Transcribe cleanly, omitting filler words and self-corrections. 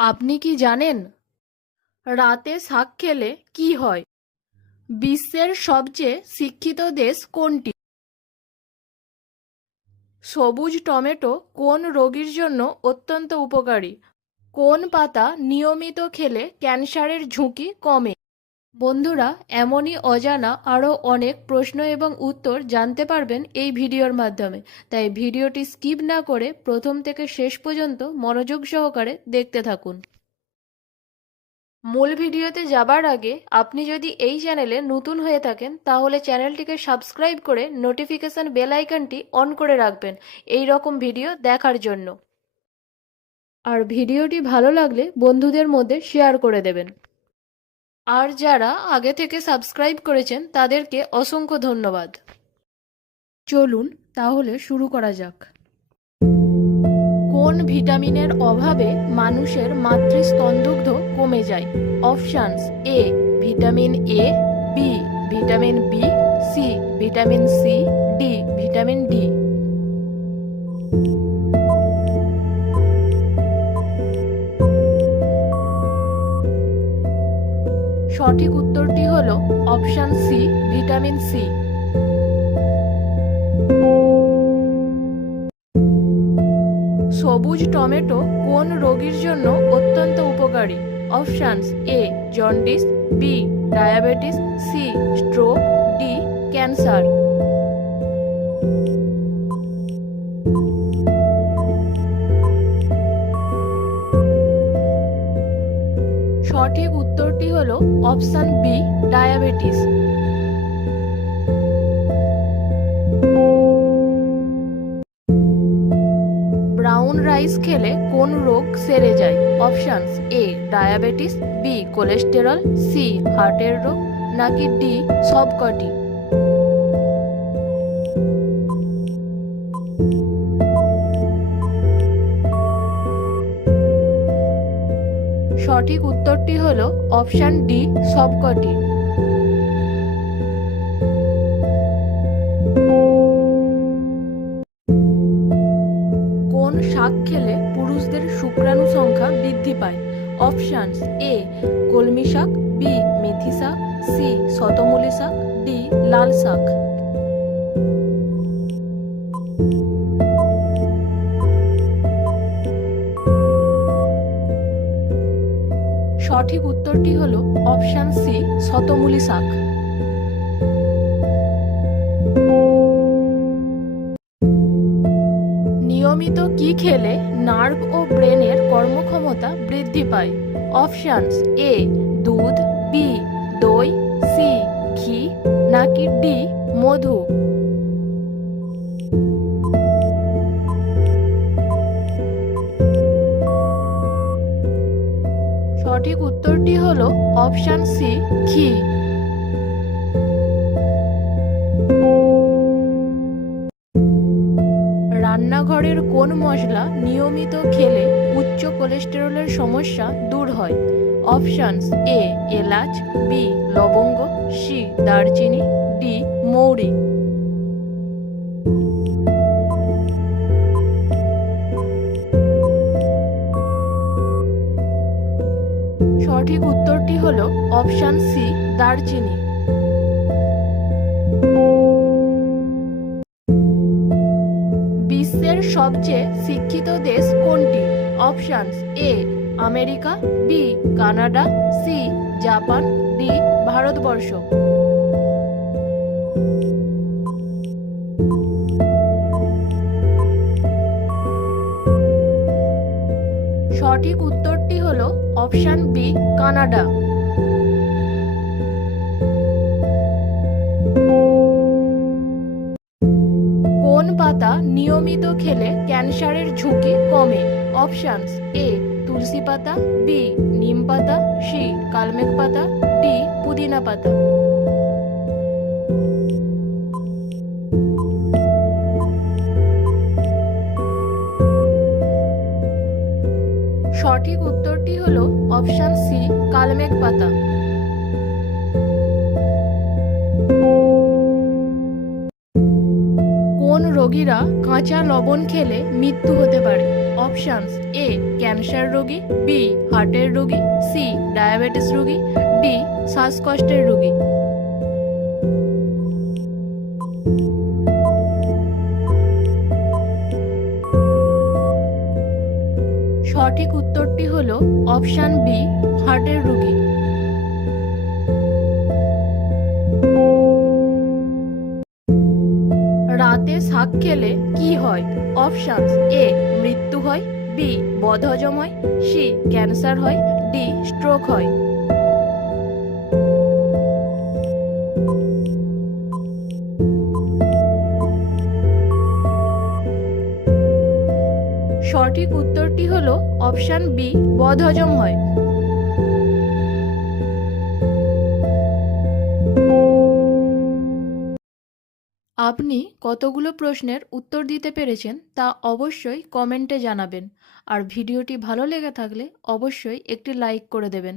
আপনি কি জানেন রাতে শাক খেলে কি হয়? বিশ্বের সবচেয়ে শিক্ষিত দেশ কোনটি? সবুজ টমেটো কোন রোগীর জন্য অত্যন্ত উপকারী? কোন পাতা নিয়মিত খেলে ক্যান্সারের ঝুঁকি কমে? বন্ধুরা, এমনই অজানা আরও অনেক প্রশ্ন এবং উত্তর জানতে পারবেন এই ভিডিওর মাধ্যমে। তাই ভিডিওটি স্কিপ না করে প্রথম থেকে শেষ পর্যন্ত মনোযোগ সহকারে দেখতে থাকুন। মূল ভিডিওতে যাবার আগে আপনি যদি এই চ্যানেলে নতুন হয়ে থাকেন তাহলে চ্যানেলটিকে সাবস্ক্রাইব করে নোটিফিকেশন বেল আইকনটি অন করে রাখবেন এই রকম ভিডিও দেখার জন্য। আর ভিডিওটি ভালো লাগলে বন্ধুদের মধ্যে শেয়ার করে দেবেন। আর যারা আগে থেকে সাবস্ক্রাইব করেছেন তাদেরকে অসংখ্য ধন্যবাদ। চলুন তাহলে শুরু করা যাক। কোন ভিটামিনের অভাবে মানুষের মাতৃস্তনদুগ্ধ কমে যায়? Options: A vitamin A, B vitamin B, C vitamin C, D vitamin D. সঠিক উত্তরটি হলো অপশান সি ভিটামিন সি। সবুজ টমেটো কোন রোগীর জন্য অত্যন্ত উপকারী? Options: A jaundice, B diabetes, C stroke, D cancer. সঠিক উত্তরটি হলো option B diabetes. Brown rice খেলে কোন রোগ সেরে যায়? Options: A diabetes, B cholesterol, C হার্টের রোগ, নাকি ডি সবকটি। সঠিক উত্তরটি হলো অপশান ডি সবকটি। কোন শাক খেলে পুরুষদের শুক্রাণু সংখ্যা বৃদ্ধি পায়? অপশানস: এ কলমি শাক, বি মেথি শাক, সি শতমূলী শাক, ডি লাল শাক। সঠিক উত্তরটি হলো অপশান সি শতমূলী শাক। নিয়মিত কি খেলে নার্ভ ও ব্রেনের কর্মক্ষমতা বৃদ্ধি পায়? অপশানস: এ দুধ, বি দই, সি ঘি, নাকি ডি মধু। সঠিক উত্তরটি হলো অপশান সি ঘি। রান্নাঘরের কোন মশলা নিয়মিত খেলে উচ্চ কোলেস্টেরলের সমস্যা দূর হয়? অপশানস: এ এলাচ, বি লবঙ্গ, সি দারচিনি, ডি মৌরি। সঠিক উত্তরটি হলো অপশান সি দারচিনি। বিশ্বের সবচেয়ে শিক্ষিত দেশ কোনটি? Options: A America, B Canada, C Japan, D Bharatvarsha. সঠিক উত্তরটি হলো অপশান বি কানাডা। কোন পাতা নিয়মিত খেলে ক্যান্সারের ঝুঁকি কমে? অপশানস: এ তুলসী পাতা, বি নিম পাতা, সি কালমেঘ পাতা, ডি পুদিনা পাতা। সঠিক উত্তরটি হলো অপশান সি কালমেঘ পাতা। কোন রোগীরা কাঁচা লবণ খেলে মৃত্যু হতে পারে? অপশানস: এ ক্যান্সার রোগী, বি হার্টের রোগী, সি ডায়াবেটিস রোগী, ডি শ্বাসকষ্টের রোগী। সঠিক উত্তরটি হলো অপশান বি, হার্টের রোগী। রাতে শাক খেলে কি হয়? অপশানস: এ মৃত্যু হয়, বি বদহজম হয়, সি ক্যান্সার হয়, ডি স্ট্রোক হয়। সঠিক উত্তরটি হলো অপশান বি, বদহজম হয়। আপনি কতগুলো প্রশ্নের উত্তর দিতে পেরেছেন তা অবশ্যই কমেন্টে জানাবেন। আর ভিডিওটি ভালো লেগে থাকলে অবশ্যই একটি লাইক করে দেবেন।